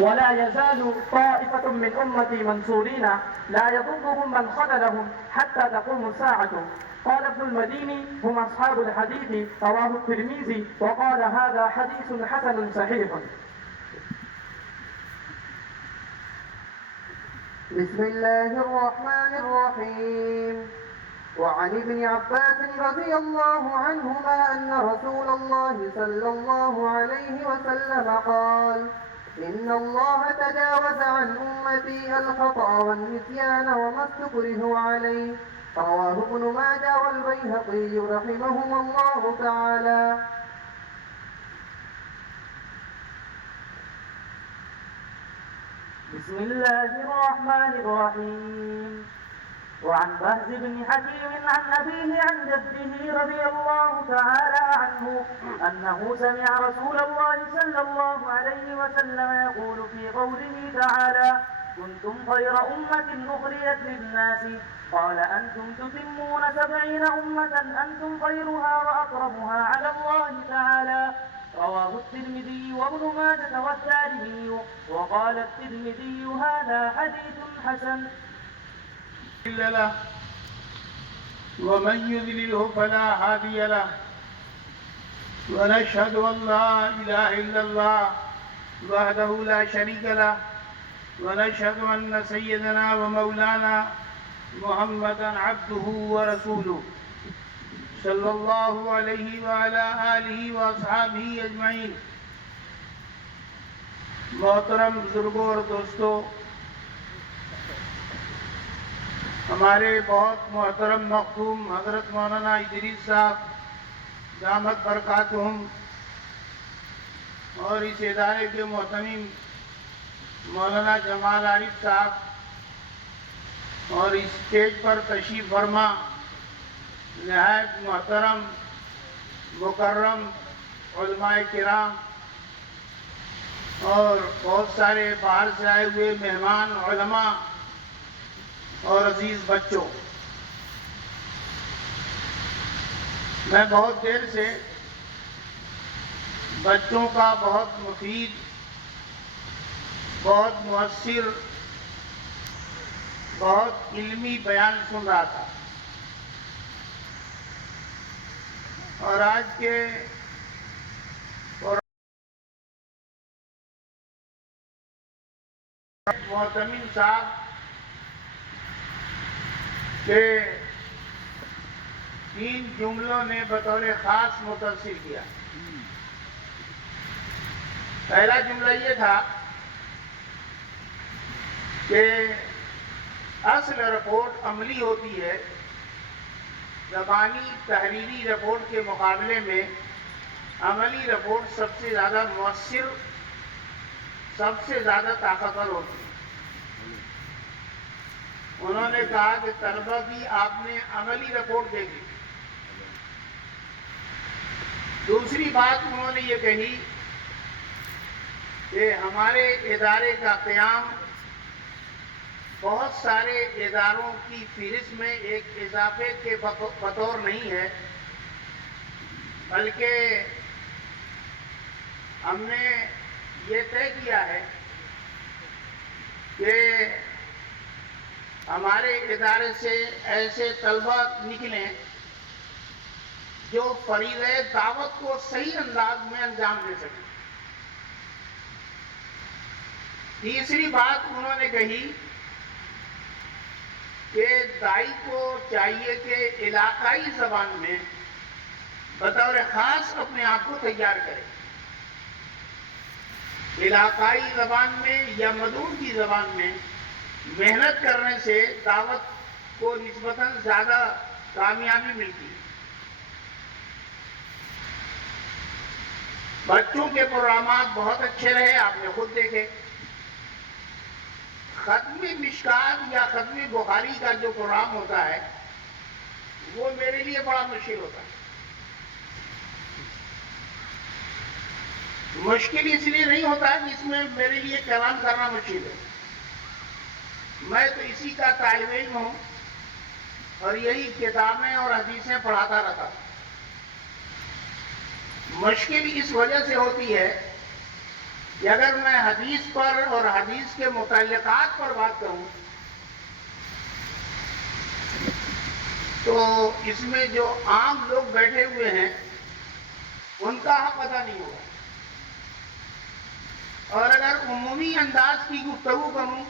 ولا يزال طائفة من أمتي منصورين لا يضرهم من خذلهم حتى تقوم الساعة. قال ابن المديني هم أصحاب الحديث، رواه الترمذي وقال هذا حديث حسن صحيح. بسم الله الرحمن الرحيم. وعن ابن عباس رضي الله عنهما أن رسول الله صلى الله عليه وسلم قال: إن الله تجاوز عن أمتي الخطأ والنسيان وما استكرهوا عليه. رواه ابن ماجه والبيهقي رحمهما الله تعالى. بسم الله الرحمن الرحيم. وعن بهز بن حكيم عن أبيه عن جده رضي الله تعالى عنه أنه سمع رسول الله صلى الله عليه وسلم يقول في قوله تعالى: كنتم خير أمة أخرجت للناس، قال أنتم تتمون 70 أمة أنتم خيرها وأقربها على الله تعالى. رواه الترمذي وابن ماجه والدارمي، وقال الترمذي هذا حديث حسن. له ومن يضلله فلا هادي له، ونشهد أن لا إله إلا الله وحده لا شريك له، ونشهد أن سيدنا ومولانا محمدا عبده ورسوله صلى الله عليه وعلى آله وأصحابه أجمعین۔ محترم بزرگوں اور دوستوں، ہمارے بہت محترم مخدوم حضرت مولانا ادریس صاحب دامت برکاتہم اور اس ادارے کے محتمم مولانا جمال عارف صاحب اور اس اسٹیج پر تشریف فرما نہایت محترم مکرم علماء کرام اور بہت سارے باہر سے آئے ہوئے مہمان علماء اور عزیز بچوں، میں بہت دیر سے بچوں کا بہت مفید، بہت مؤثر، بہت علمی بیان سن رہا تھا، اور آج کے محتمم صاحب کہ 3 جملوں نے بطور خاص متاثر کیا۔ پہلا جملہ یہ تھا کہ اصل رپورٹ عملی ہوتی ہے، زبانی تحریری رپورٹ کے مقابلے میں عملی رپورٹ سب سے زیادہ مؤثر، سب سے زیادہ طاقتور ہوتی ہے۔ انہوں نے کہا کہ طلبہ کی آپ نے عملی رپورٹ دیکھی۔ دوسری بات انہوں نے یہ کہی کہ ہمارے ادارے کا قیام بہت سارے اداروں کی فہرست میں ایک اضافے کے بطور نہیں ہے، بلکہ ہم نے یہ طے کیا ہے کہ ہمارے ادارے سے ایسے طلبہ نکلیں جو فریضہ دعوت کو صحیح انداز میں انجام دے سکیں۔ تیسری بات انہوں نے کہی کہ داعی کو چاہیے کہ علاقائی زبان میں بطور خاص اپنے آپ کو تیار کرے، علاقائی زبان میں یا مدعو کی زبان میں محنت کرنے سے دعوت کو نسبتاً زیادہ کامیابی ملتی ہے۔ بچوں کے پروگرامات بہت اچھے رہے، آپ نے خود دیکھے۔ ختم مشکات یا ختم بخاری کا جو پروگرام ہوتا ہے وہ میرے لیے بڑا مشکل ہوتا ہے۔ مشکل اس لیے نہیں ہوتا کہ اس میں میرے لیے کلام کرنا مشکل ہے، میں تو اسی کا طالب علم ہوں اور یہی کتابیں اور حدیثیں پڑھاتا رہتا ہوں۔ مشکل اس وجہ سے ہوتی ہے کہ اگر میں حدیث پر اور حدیث کے متعلقات پر بات کروں تو اس میں جو عام لوگ بیٹھے ہوئے ہیں ان کا حق ادا نہیں ہوگا، اور اگر عمومی انداز کی گفتگو کروں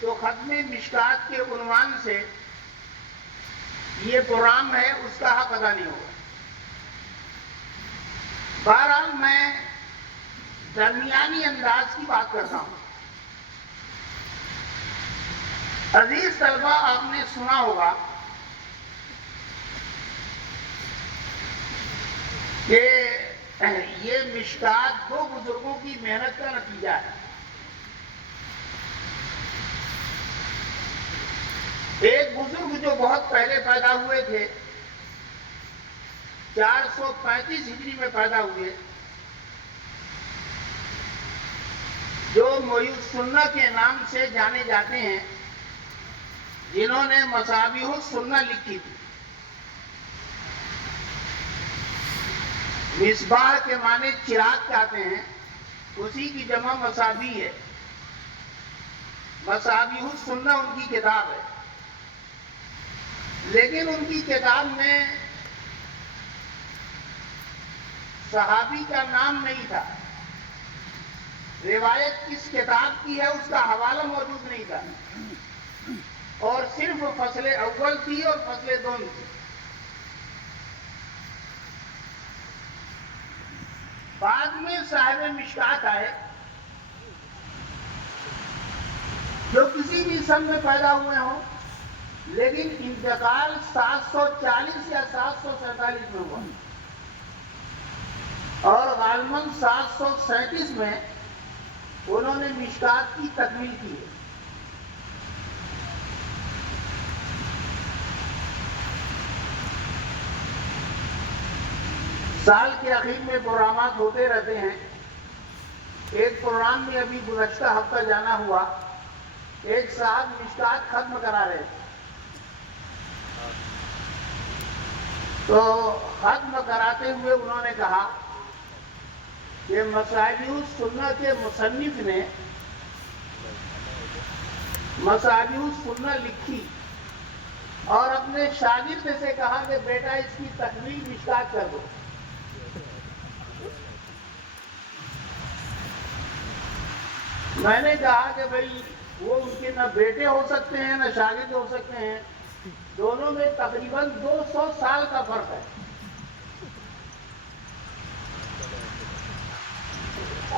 تو ختم مشکات کے عنوان سے یہ پروگرام ہے، اس کا حق ادا نہیں ہوگا۔ بہرحال میں درمیانی انداز کی بات کرتا ہوں۔ عزیز طلبہ، آپ نے سنا ہوگا کہ یہ مشکات دو بزرگوں کی محنت کا نتیجہ ہے۔ ایک بزرگ جو بہت پہلے پیدا ہوئے تھے، 435 ہجری میں پیدا ہوئے، جو محی السنہ کے نام سے جانے جاتے ہیں، جنہوں نے مصابیح السنہ لکھی تھی۔ مصباح کے معنی چراغ کہتے ہیں، اسی کی جمع مصابیح ہے۔ مصابیح السنہ ان کی کتاب ہے، لیکن ان کی کتاب میں صحابی کا نام نہیں تھا، روایت کس کتاب کی ہے اس کا حوالہ موجود نہیں تھا، اور صرف فصل اول تھی اور فصل دوم تھی۔ بعد میں صاحب مشکات آئے جو کسی بھی سن میں پیدا ہوئے ہوں، لیکن انتقال 740 یا 747 میں ہوا، اور غالباً 737 میں انہوں نے مشکات کی تکمیل کی ہے۔ سال کے اخیر میں پروگرامات ہوتے رہتے ہیں۔ ایک پروگرام میں ابھی گزشتہ ہفتہ جانا ہوا، ایک صاحب مشکات ختم کرا رہے تھے، تو ختم کراتے ہوئے انہوں نے کہا کہ مصابیح السنہ کے مصنف نے مصابیح السنہ لکھی اور اپنے شاگرد سے کہا کہ بیٹا اس کی تکمیل مشکات کر دو۔ میں نے کہا کہ بھئی وہ ان کے نہ بیٹے ہو سکتے ہیں نہ شاگرد ہو سکتے ہیں، دونوں میں تقریباً 200 سال کا فرق ہے۔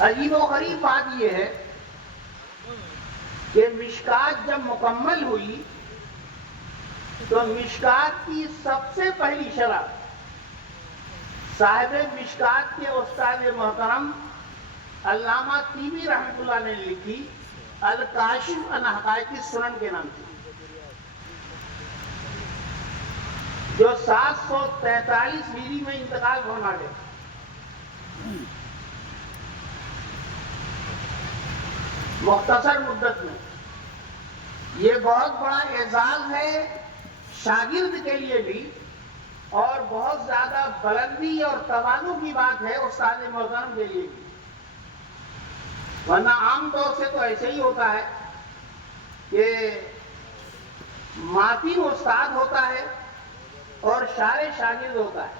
عجیب و غریب بات یہ ہے کہ مشکات جب مکمل ہوئی تو مشکات کی سب سے پہلی شرح صاحب مشکات کے استاد محترم علامہ طیبی رحمۃ اللہ نے لکھی، الکاشف عن حقائق السنن کے نام سے، جو 743 ہجری میں انتقال فرما گئے۔ مختصر مدت میں یہ بہت بڑا اعزاز ہے شاگرد کے لیے بھی، اور بہت زیادہ بلندی اور تواضع کی بات ہے استاد محترم کے لیے بھی، ورنہ عام طور سے تو ایسے ہی ہوتا ہے کہ ماتن استاد ہوتا ہے اور شارع شاگرد ہوتا ہے،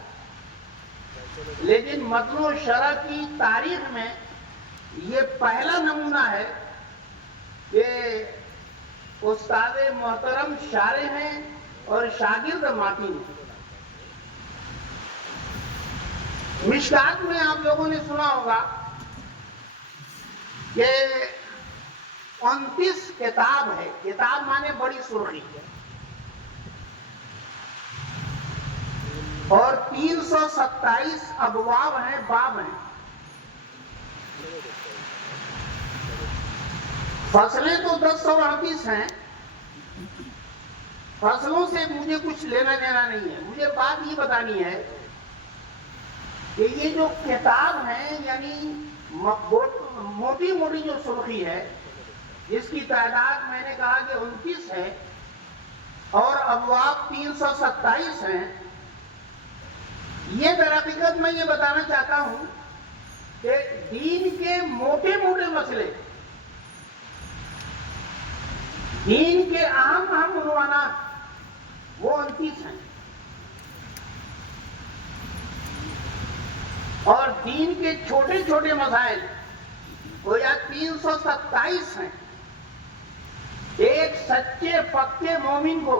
لیکن متن و شرح کی تاریخ میں یہ پہلا نمونہ ہے کہ استاد محترم شارع ہیں اور شاگرد ماتن ہیں۔ مشکات میں آپ لوگوں نے سنا ہوگا کہ 29 کتاب ہے، کتاب مانے بڑی سرخی ہے، اور 327 ابواب ہیں، باب ہیں۔ فصلیں تو 1038 ہیں، فصلوں سے مجھے کچھ لینا دینا نہیں ہے، مجھے بات یہ بتانی ہے کہ یہ جو کتاب ہیں، یعنی موٹی موٹی جو سرخی ہے، جس کی تعداد میں نے کہا کہ 29 ہے اور ابواب 327 ہیں، یہ در حقیقت میں یہ بتانا چاہتا ہوں کہ دین کے موٹے موٹے مسئلے، دین کے اہم اہم عنوانات وہ 29 ہیں، اور دین کے چھوٹے چھوٹے مسائل گویا 327 ہیں۔ ایک سچے پکے مومن کو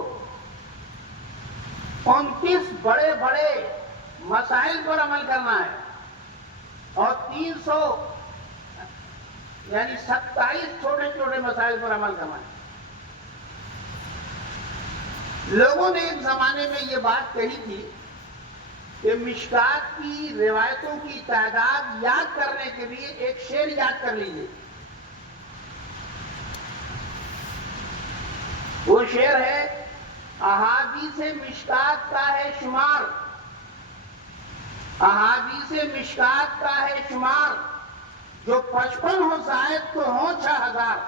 29 بڑے بڑے مسائل پر عمل کرنا ہے، اور 27 چھوٹے چھوٹے مسائل پر عمل کرنا ہے۔ لوگوں نے ایک زمانے میں یہ بات کہی تھی کہ مشکات کی روایتوں کی تعداد یاد کرنے کے لیے ایک شعر یاد کر لیجیے۔ وہ شعر ہے، احادیث مشکات کا ہے شمار، احادیث مشکات کا ہے شمار، جو 55 ہو زائد تو ہوں 6000۔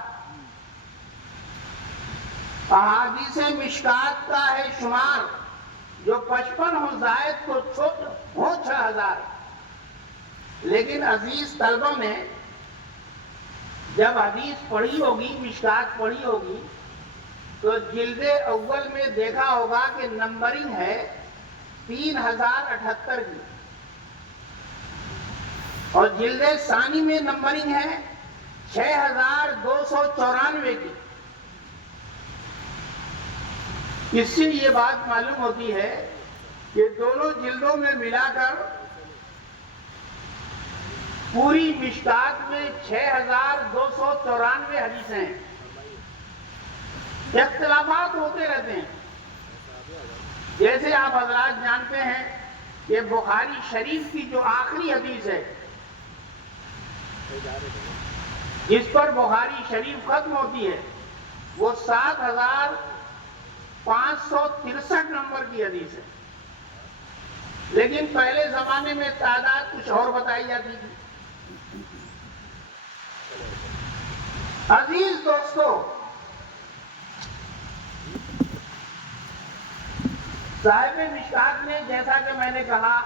احادیث مشکات کا ہے شمار، جو 55 ہو زائد تو ہوں 6000۔ لیکن عزیز طلبہ نے جب حدیث پڑھی ہوگی، مشکات پڑھی ہوگی، تو جلد اول میں دیکھا ہوگا کہ نمبرنگ ہے 3078 کی، اور جلد ثانی میں نمبرنگ ہے 6294 کی۔ اس سے یہ بات معلوم ہوتی ہے کہ دونوں جلدوں میں ملا کر پوری مشکات میں 6294 حدیثیں ہیں۔ اختلافات ہوتے رہتے ہیں، جیسے آپ حضرات جانتے ہیں کہ بخاری شریف کی جو آخری حدیث ہے، جس پر بخاری شریف ختم ہوتی ہے، وہ 7563 نمبر کی حدیث ہے۔ لیکن پہلے زمانے میں تعداد کچھ اور بتائی جاتی تھی۔ عزیز دوستو، صاحب مشکات نے، جیسا کہ میں نے کہا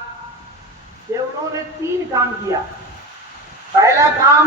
کہ انہوں نے 3 کام کیا۔ پہلا کام